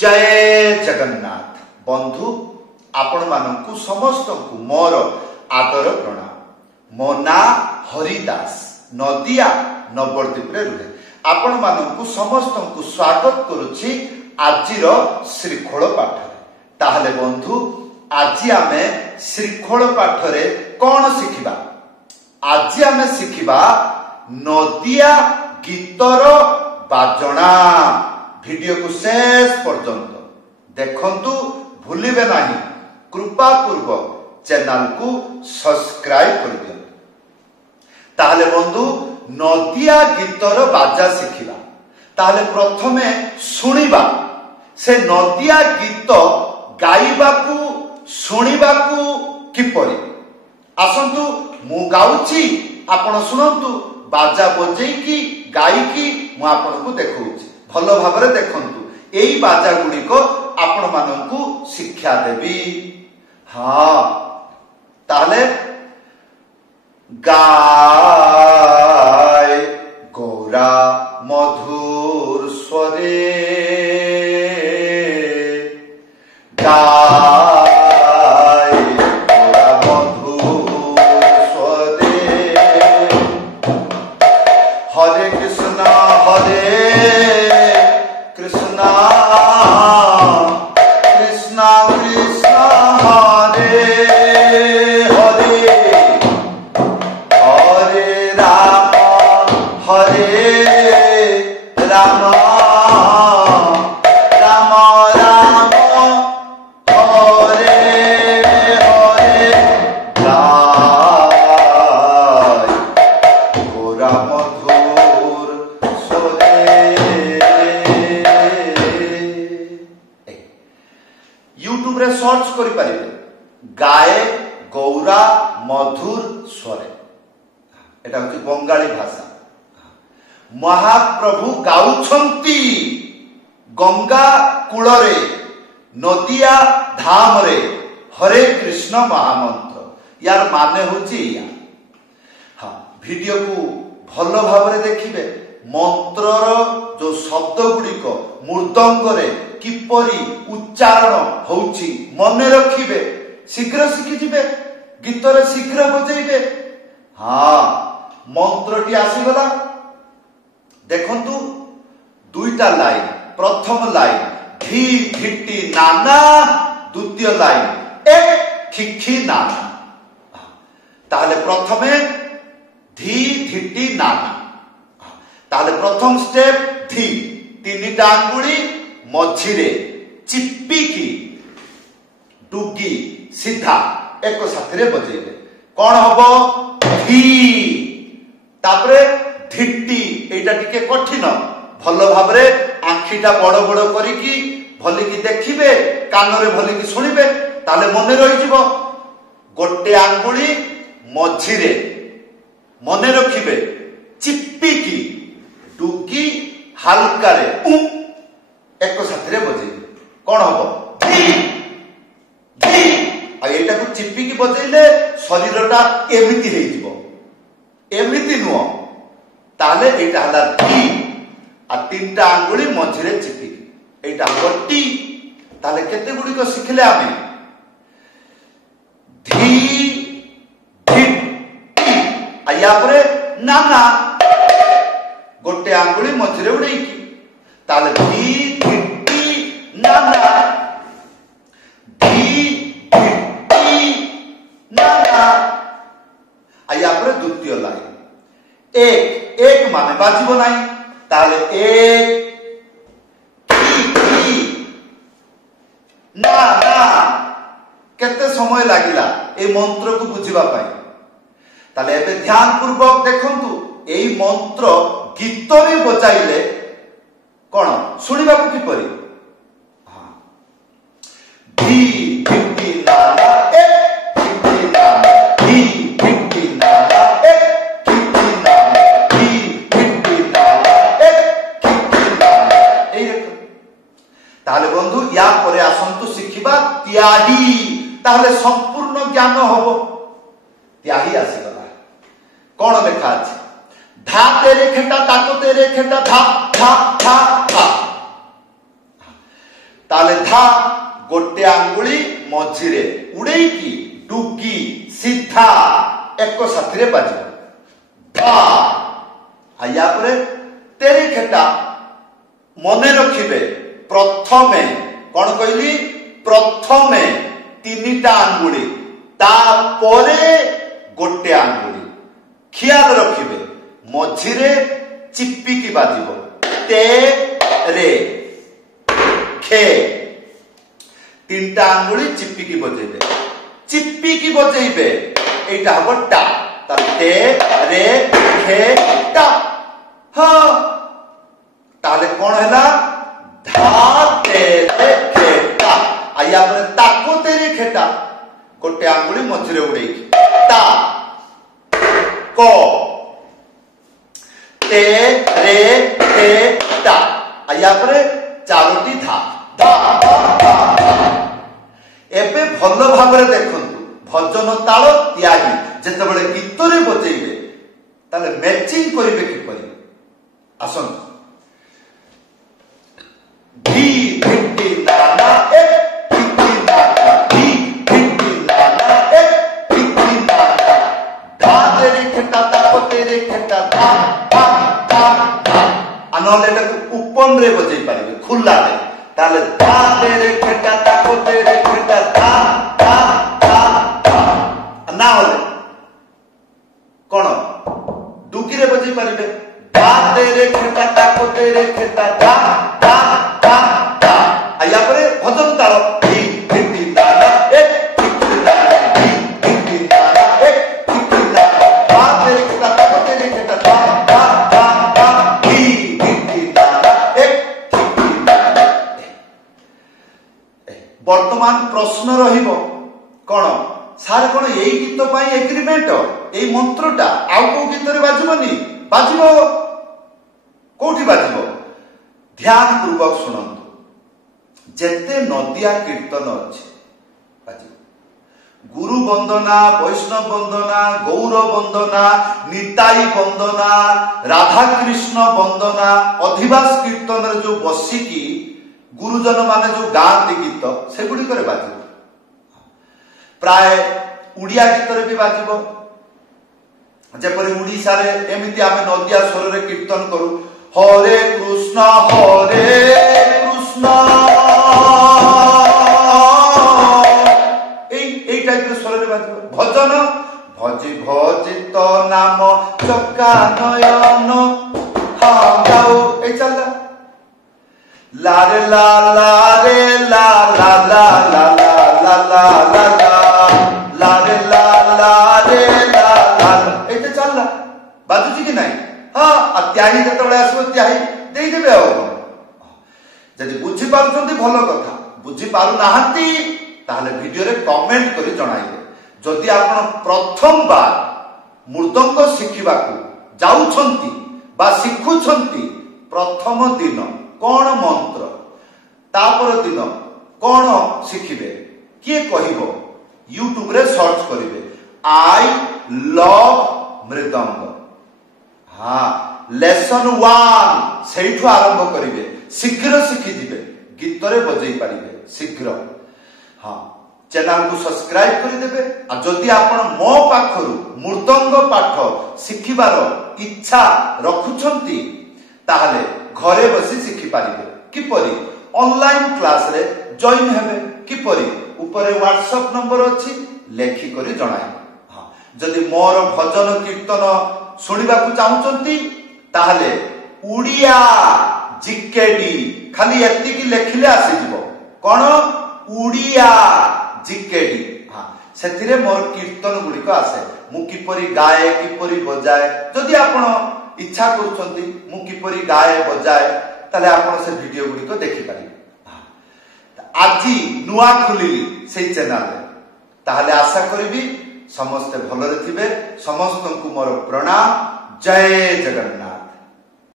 जय जगन्नाथ बंधु आपण मानकु समस्त मोर आदर प्रणाम। मो ना हरिदास नदिया नवद्वीप रुहे आपण मानकु समस्त को स्वागत करुछि आजिर श्रीखोल पाठ। ताहले बंधु आज आमे श्रीखोल पाठ रे कौन शिखिबा? आज आमे शिखिबा नदिया गीतर बाजणा। वीडियो को शेष पर्यंत देखंतु भूलिबे नाही। कृपा पूर्वक चैनल को सब्सक्राइब कर दियंतु। ताहले बंधु नदिया गीतर बाजा शिखिबा। ताहले प्रथमे सुनिबा से नदिया गीत गाइबाकू सुनिबाकू किपरि। आसंतु मु गाउची आपण सुनंतु बाजा बजेकी गायकी मु आपनकू देखौची। भल भाव देखंतु एई बाजा गुड़िक आपण मानकू शिक्षा देवी। हाँ ताहले गाय गौरा मधुर स्वरे गाय गौरा मधुर स्वरे हरे कृष्ण कृष्णा कृष्णा कृष्णा हरे हरे हरे राम राम राम हरे हरे गाय गौरा मधुर स्वरे। यूट्यूब रे सर्च करि पारिबे गाए गौरा मधुर स्वरे। एटा होची बंगाली भाषा। महाप्रभु गाउछंती गंगा कूलरे नदिया धाम रे हरे कृष्ण महामंत्र। यार माने होची या। हाँ वीडियो को भल भाव देखिबे। मंत्रर जो शब्द गुड़िक मृदंग रे किपरि उच्चारण होउची मने रखिबे। शीघ्र शिखि जिबे। गीतरे शीघ्र बजेइबे। हाँ मंत्रटी आसीगला देखंतु दुईटा लाइन। प्रथम लाइन धी धिट्टी नाना। द्वितीय लाइन एक खिखी नाना। ताहले प्रथमे धी धिट्टी नाना। ताहले प्रथम स्टेप धी तीनिटा आंगुली मझिरे चिप्पिकी डुगी सीधा एक साथरे बजेइबे। कौन हबो धी तापरे धिट्टी। एटा टिके कठिन। भल भाबरे आखिटा बड़ बड़ करिकी भलिकी देखिबे कानरे भलिकी सुनिबे ताले मने रहि जिवो। गोटे आंगुली मझिरे मने रखिबे चिप्पिकी डुगी हल्का रे एक साथरे बजेइबे। कौन हबो धी धी। आ एटा को चिप्पिकी बजेइले शरीरटा एमिति हेइ जिवो। एमिति नुओ ताले एटा हला धी। आ तीनटा आंगुली मझिरे चिप्पिकी एटा गोटी। ताले केते गुडी को शिखले आमे धी धिट्टी। आ या परे नाना गोटे आंगुली मझिरे उडेकी ताले धी धिट्टी नाना धी धिट्टी नाना। आ या परे द्वितीय लाइन एक एक माने बाजिबो नाही। ताले एक की ना ना केते समय लागिला ए मंत्र को बुझिबा पाई। ताले एबे ध्यान पूर्वक देखंतु एई मंत्र गीत रे बजाइले कोन सुनिबा को किपरि। हां धी धिट्टी नाना एक धिट्टी नाना धी धिट्टी नाना एक धिट्टी नाना धी धिट्टी नाना एक धिट्टी नाना। एई देखो ताले बंधु या परे आसंतु शिखिबा त्याही। ताहले संपूर्ण ज्ञान होबो। त्याही आसीगला। कोन लेखा अछि धा तेरे खेटा ताको तेरे खेटा धा धा धा धा। ताले धा गोटे आंगुली मझिरे उड़ेकी डुगी सीधा एक साथी रे बाजिब धा या परे तेरे खेटा मने रखिबे प्रथमे कौन कहली प्रथमे तीनिटा आंगुली तापरे गोटे आंगुली ख्याल रखिबे मझिरे चिप्पिकी बाजिब ते रे खे तीनटा आंगुली चिप्पिकी बजेबे एटा हबो टा ते रे खे टा हाँ ताले कौन हैला धा तेरे खेटा आया पर ताको तेरे खेटा गोटे आंगुली मझिरे उड़ेकी ता को ते रे खेटा आया पर चारोटी धा धा एबे भल भाबरे देखंतु भजन ताल त्यागी जेतेबेले गीत रे बजेइबे ताले मैचिंग करिवे किपरि आसन धी भिट्टी नाना एक भिट्टी नाना धी भिट्टी नाना एक भिट्टी नाना धा तेरे खेटा ताको तेरे खेटा धा धा धा धा अनले उपन रे बजेइ पारिबे खुला रे ताले धा तेरे खेटा ताको तेरे खेटा धा धा धा धा ना होले कोन डुगी रे बजेइ पारिबे धा तेरे खेटा ताको तेरे खेटा धा धा धा धा आया परे भजन ताल धी भिट्टी नाना एक भिट्टी नाना धी भिट्टी नाना एक भिट्टी नाना धा तेरे खेटा ताको तेरे खेटा धा धा धा धा धी भिट्टी नाना एक भिट्टी नाना वर्तमान प्रश्न रहिबो कोन सार कोन एई गीत पई एग्रीमेंट एई मंत्रटा आउ को गीत रे बाजिबोनी बाजिबो कोठी बाजिबो ध्यान पूर्वक सुनंतु जेते नदिया कीर्तन अछि बाजिबो गुरु वंदना वैष्णव वंदना गौर वंदना निताई वंदना राधा कृष्ण वंदना अधिवास कीर्तन रे जो बसिकी गुरुजन माने जो गाती गीत सेगुडी करे बाजिबो प्राय उड़िया गीत रे भी बाजिबो जेपरि उड़ीसा रे एमिति आमे नदिया स्वर रे कीर्तन करू हरे कृष्ण এই টাইপের স্বরে বাজিব ভজন ভজি ভজিত নাম চকা নয়ন হ্যাঁ গাও এই চাললা লা রে লা লা রে লা লা লা লা লা লা লা লা লা রে লা লা রে লা লা এইটা চাললা বাজুছি কি নাই हाँ त्याही जेतबेले आसो त्याही देई देबे आ जदि बुझी पारुछंती भलो कथा बुझी पारु नाहंती ताहले वीडियो रे कमेंट करी जणाइबे जदि आपण प्रथम बार मृदंग शिखिबाकू जाउछंती बा शिखुछंती प्रथम दिन कोन मंत्र तापर दिन कोन शिखिबे किए कहिबो यूट्यूब रे सर्च करिवे आई लव मृदंग हाँ लेसन 1 सेठु आरंभ करिवे शीघ्र शिखि दिबे गीत रे बजै पारिबे शीघ्र हाँ चैनल को सब्सक्राइब करि देबे आ जदि आपण मो पाखरु मृदंग पाठ शिखिबार इच्छा रखुछंती ताहले घरे बसी शिखि पारिबे किपरि ऑनलाइन क्लास रे जॉइन हेबे किपरि ऊपर व्हाट्सएप नंबर अछि लेखि करि जणाई हाँ जदि मोर भजन कीर्तन सुनिबा को चाहुचंती ताहले उड़िया जिकेडी खाली एति की लेखिले आसी जिवो कोन उड़िया जिकेडी हां सेथिरे मोर कीर्तन गुडी को आसे मु किपरि गाए किपरि बजाए जदि आपण इच्छा करूचंती मु किपरि गाए बजाए ताले आपण से वीडियो गुडी को देखि पारि आजी नुआ खुलिली से चैनल रे ताहले आशा करबी समस्त भलरे थिबे समस्त को मोर प्रणाम जय जगन्नाथ।